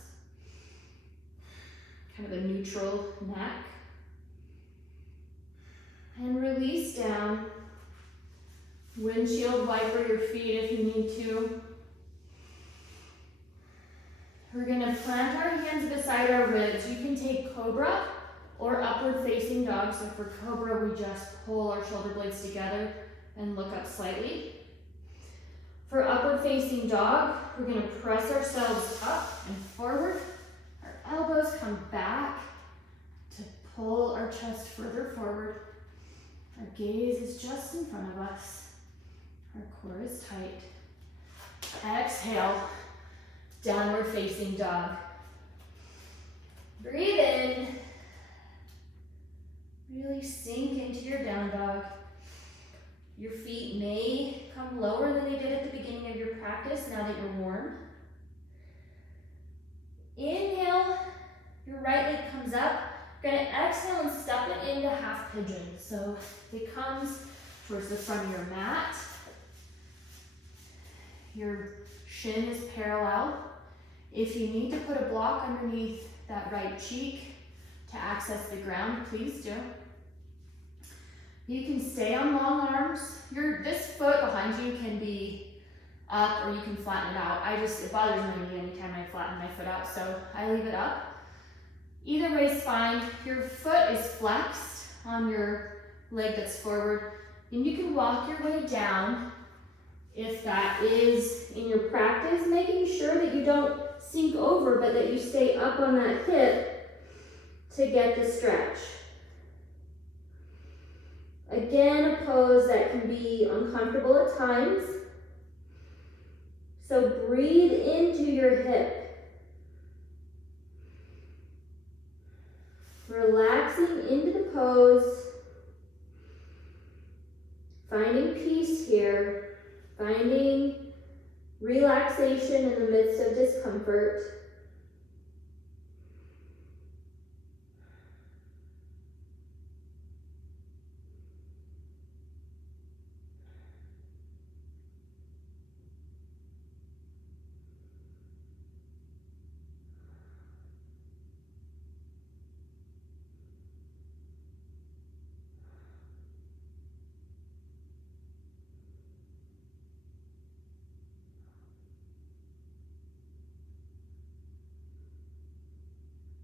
Kind of a neutral neck. And release down. Windshield wiper your feet if you need to. We're going to plant our hands beside our ribs. You can take cobra or upward facing dog. So for cobra, we just pull our shoulder blades together and look up slightly. For upward facing dog, we're going to press ourselves up and forward. Our elbows come back to pull our chest further forward. Our gaze is just in front of us. Our core is tight. Exhale. Downward facing dog. Breathe in. Really sink into your down dog. Your feet may come lower than they did at the beginning of your practice now that you're warm. Inhale, your right leg comes up. You're gonna exhale and step it into half pigeon. So it comes towards the front of your mat. Your shin is parallel. If you need to put a block underneath that right cheek to access the ground, please do. You can stay on long arms. This foot behind you can be up or you can flatten it out. It bothers my knee anytime I flatten my foot out, so I leave it up. Either way is fine. Your foot is flexed on your leg that's forward, and you can walk your way down if that is in your practice, making sure that you don't sink over, but that you stay up on that hip to get the stretch. Again, a pose that can be uncomfortable at times. So breathe into your hip. Relaxing into the pose. Finding peace here. Finding relaxation in the midst of discomfort.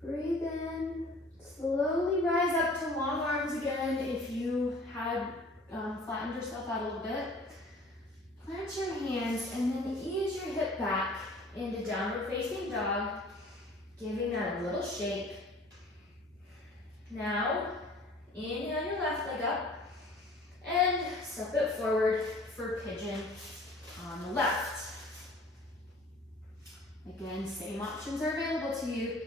Breathe in, slowly rise up to long arms again if you had flattened yourself out a little bit. Plant your hands and then ease your hip back into downward facing dog, giving that a little shake. Now, inhale your left leg up and step it forward for pigeon on the left. Again, same options are available to you.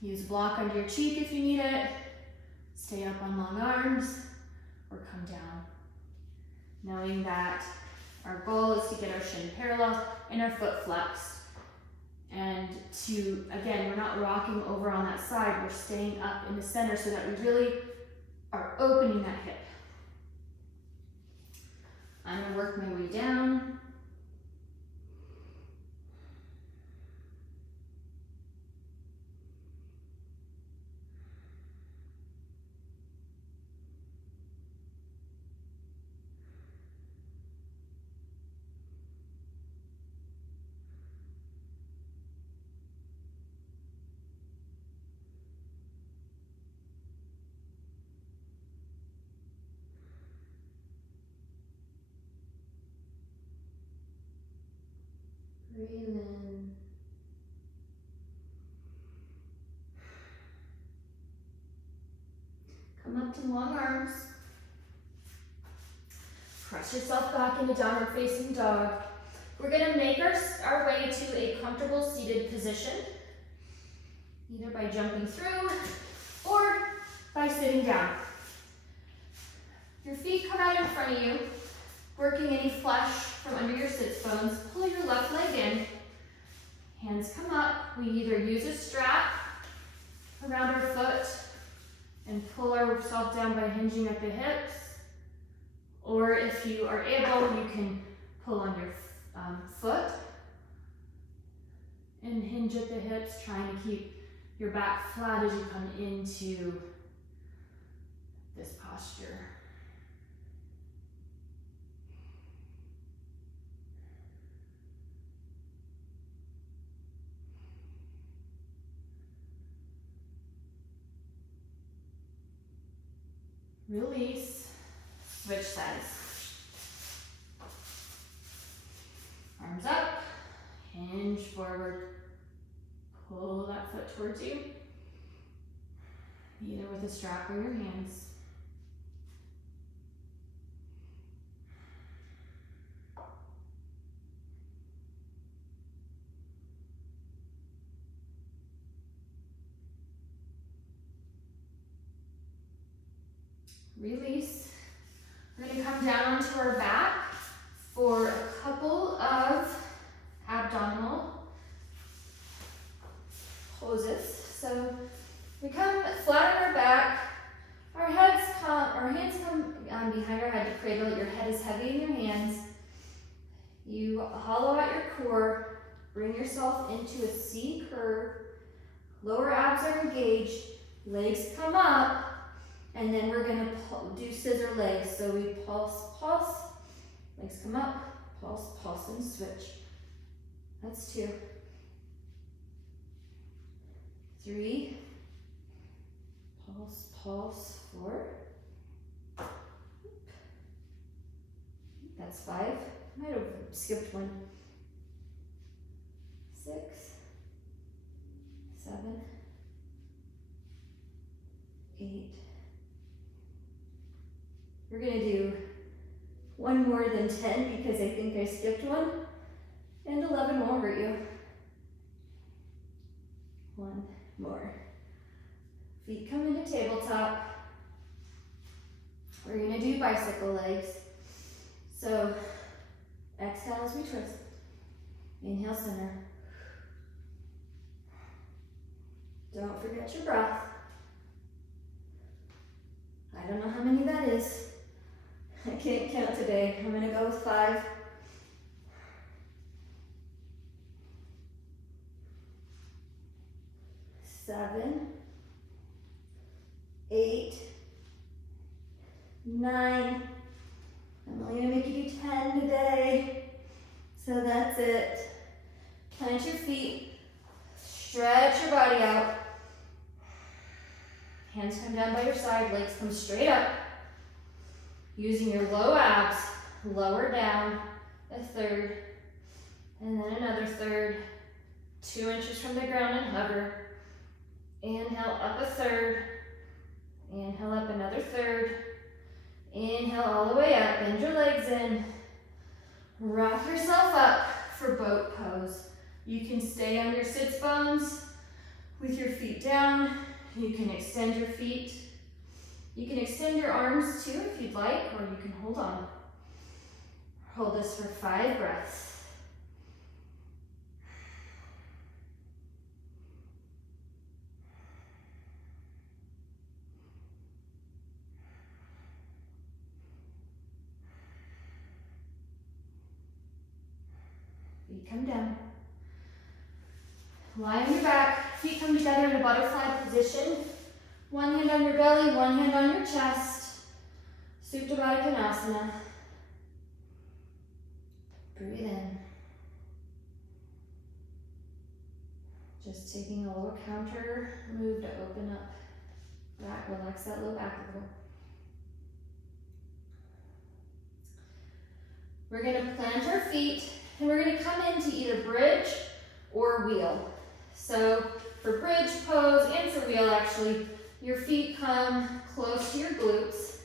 Use a block under your cheek if you need it. Stay up on long arms or come down. Knowing that our goal is to get our shin parallel and our foot flexed. And to, again, we're not rocking over on that side, we're staying up in the center so that we really are opening that hip. I'm gonna work my way down. Breathe in. Come up to long arms. Press yourself back into downward facing dog. We're going to make our way to a comfortable seated position, either by jumping through or by sitting down. Your feet come out in front of you, working any flesh from under your sits bones. Pull your left leg in. Hands come up. We either use a strap around our foot and pull ourselves down by hinging at the hips. Or if you are able, you can pull on your foot and hinge at the hips, trying to keep your back flat as you come into this posture. Release, switch sides. Arms up, hinge forward, pull that foot towards you, either with a strap or your hands. Release. We're going to come down onto our back for a couple of abdominal poses. So we come flat on our back, our hands come behind our head to cradle. Your head is heavy in your hands. You hollow out your core, bring yourself into a C curve. Lower abs are engaged, legs come up. And then we're going to do scissor legs. So we pulse, pulse, legs come up, pulse, pulse, and switch. That's 2. 3. Pulse, pulse, 4. That's 5. Might have skipped 1. 6. 7. 8. We're going to do One more than 10 because I think I skipped one. And 11 won't hurt you. One more. Feet come into tabletop. We're gonna do bicycle legs. So exhale as we twist. Inhale, center. Don't forget your breath. I don't know how many that is. I can't count today. I'm gonna go with 5. 7, 8, 9. I'm only gonna make you do 10 today. So that's it. Plant your feet, stretch your body out. Hands come down by your side, legs come straight up. Using your low abs, lower down a third, and then another third. 2 inches from the ground and hover. Inhale up a third. Inhale up another third. Inhale all the way up, bend your legs in. Rock yourself up for boat pose. You can stay on your sits bones with your feet down. You can extend your feet. You can extend your arms too if you'd like, or you can hold on. Hold this for 5 breaths. Feet come down. Lie on your back, feet come together in a butterfly position. One hand on your belly, one hand on your chest. Supta Baddha Konasana. Breathe in. Just taking a little counter move to open up back, relax that low back a little. We're gonna plant our feet and we're gonna come into either bridge or wheel. So for bridge pose and for wheel actually, your feet come close to your glutes.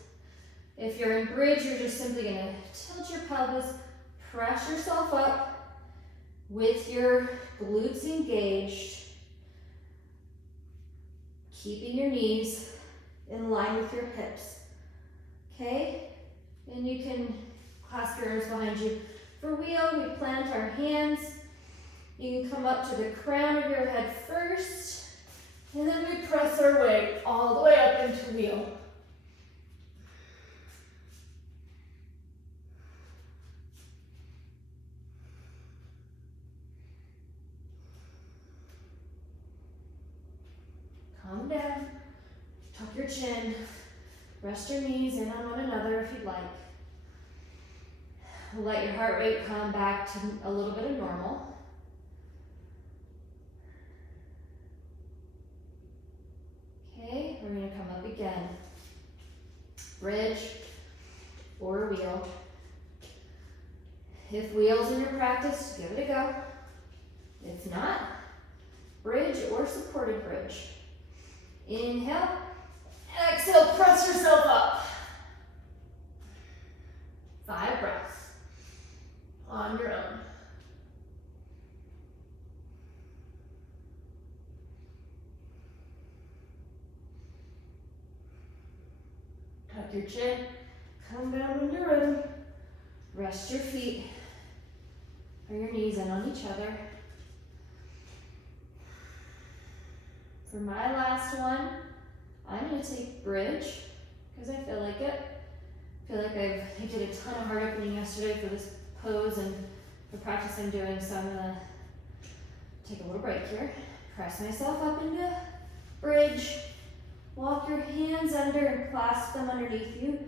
If you're in bridge, you're just simply gonna tilt your pelvis, press yourself up with your glutes engaged, keeping your knees in line with your hips, okay? And you can clasp your arms behind you. For wheel, we plant our hands. You can come up to the crown of your head first, and then we press our way all the way up into wheel. Calm down, tuck your chin, rest your knees in on one another if you'd like. Let your heart rate come back to a little bit of normal. Okay, we're gonna come up again. Bridge or wheel. If wheel's in your practice, give it a go. If not, bridge or supported bridge. Inhale, exhale, press yourself up. 5 breaths on your own. Tuck your chin, come down in your rhythm. Rest your feet or your knees in on each other. For my last one, I'm going to take bridge because I feel like it. I feel like I did a ton of heart opening yesterday for this pose and the practice I'm doing, so I'm going to take a little break here. Press myself up into bridge. Walk your hands under and clasp them underneath you.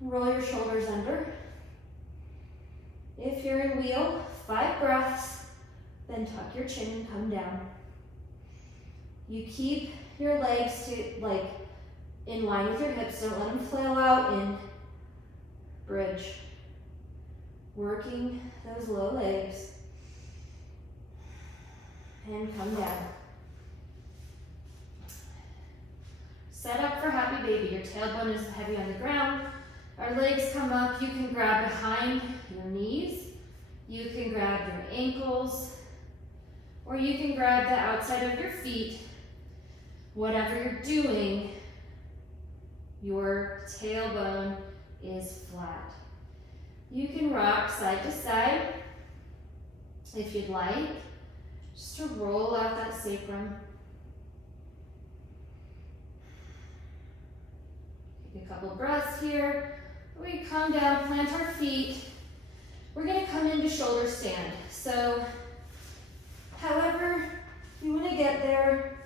Roll your shoulders under. If you're in wheel, 5 breaths, then tuck your chin and come down. You keep your legs in line with your hips, don't let them flail out in bridge. Working those low legs. And come down. Set up for happy baby. Your tailbone is heavy on the ground. our legs come up, you can grab behind your knees, you can grab your ankles, or you can grab the outside of your feet. Whatever you're doing, your tailbone is flat. You can rock side to side if you'd like, just to roll out that sacrum. Take a couple breaths here. We come down, plant our feet. We're going to come into shoulder stand. So, however you want to get there,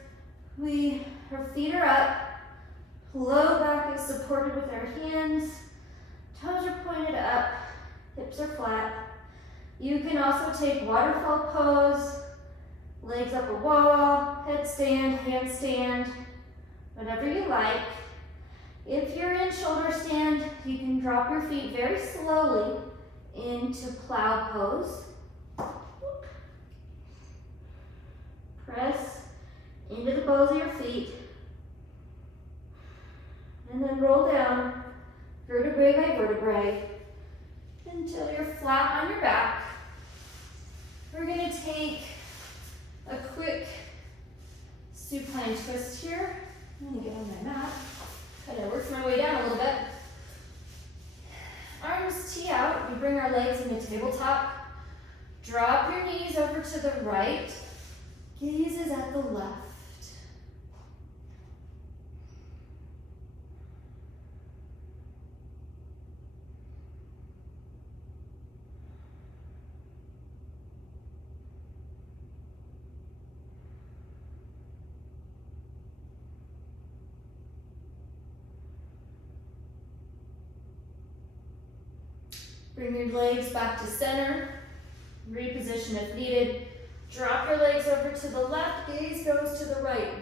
our feet are up, low back is supported with our hands, toes are pointed up, hips are flat. You can also take waterfall pose, legs up a wall, headstand, handstand, whatever you like. If you're in shoulder stand, you can drop your feet very slowly into plow pose. Press into the balls of your feet. And then roll down, vertebrae by vertebrae, until you're flat on your back. We're going to take a quick supine twist here. I'm going to get on my mat. Kind of work my way down a little bit. Arms tee out. We bring our legs into tabletop. Drop your knees over to the right. Gaze is at the left. Bring your legs back to center. Reposition if needed. Drop your legs over to the left. Gaze goes to the right.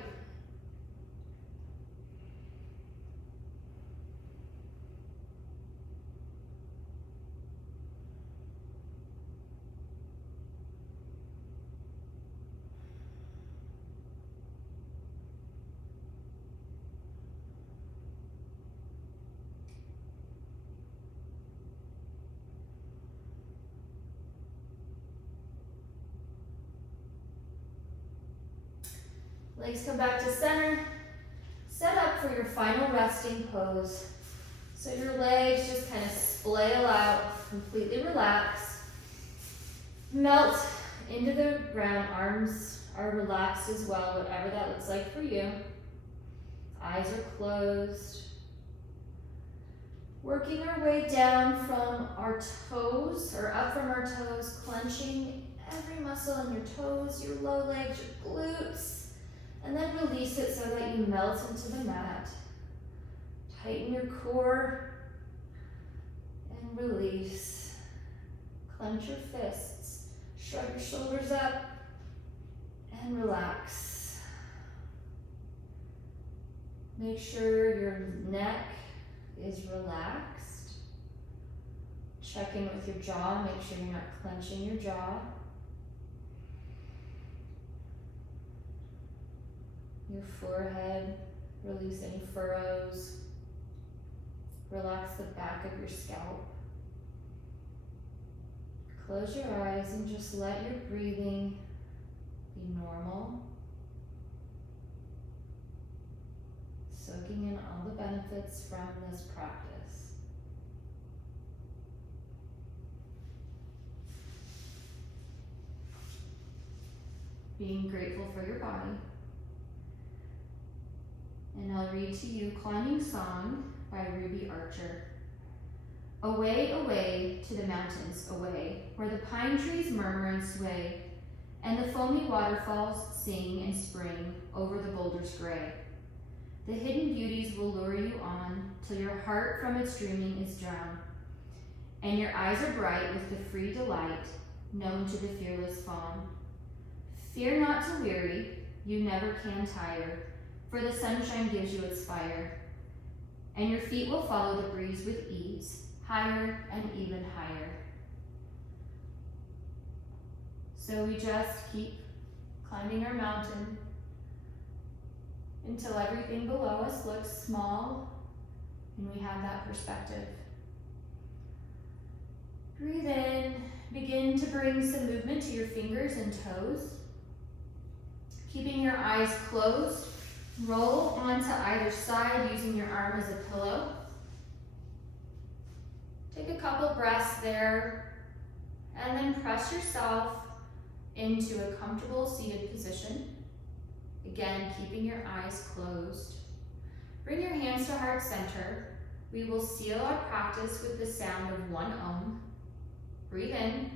Legs come back to center. Set up for your final resting pose. So your legs just kind of flail out, completely relax. Melt into the ground. Arms are relaxed as well, whatever that looks like for you. Eyes are closed. Working our way down from our toes, or up from our toes, clenching every muscle in your toes, your low legs, your glutes. And then release it so that you melt into the mat. Tighten your core and release. Clench your fists. Shrug your shoulders up and relax. Make sure your neck is relaxed. Check in with your jaw. Make sure you're not clenching your jaw. Your forehead, release any furrows. Relax the back of your scalp. Close your eyes and just let your breathing be normal. Soaking in all the benefits from this practice. Being grateful for your body. And I'll read to you Climbing Song by Ruby Archer. Away, away to the mountains, away, where the pine trees murmur and sway, and the foamy waterfalls sing and spring over the boulders gray. The hidden beauties will lure you on, till your heart from its dreaming is drowned, and your eyes are bright with the free delight known to the fearless fawn. Fear not to weary, you never can tire, for the sunshine gives you its fire, and your feet will follow the breeze with ease, higher and even higher. So we just keep climbing our mountain until everything below us looks small and we have that perspective. Breathe in. Begin to bring some movement to your fingers and toes. Keeping your eyes closed, roll onto either side using your arm as a pillow. Take a couple breaths there, and then press yourself into a comfortable seated position. Again, keeping your eyes closed. Bring your hands to heart center. We will seal our practice with the sound of one Om. Breathe in.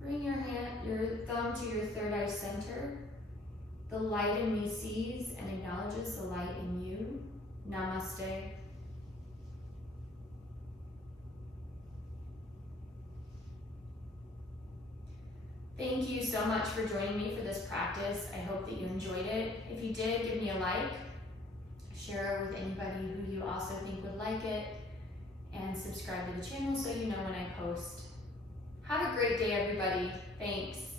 Bring your thumb to your third eye center. The light in me sees and acknowledges the light in you. Namaste. Thank you so much for joining me for this practice. I hope that you enjoyed it. If you did, give me a like, share it with anybody who you also think would like it, and subscribe to the channel so you know when I post. Have a great day, everybody. Thanks.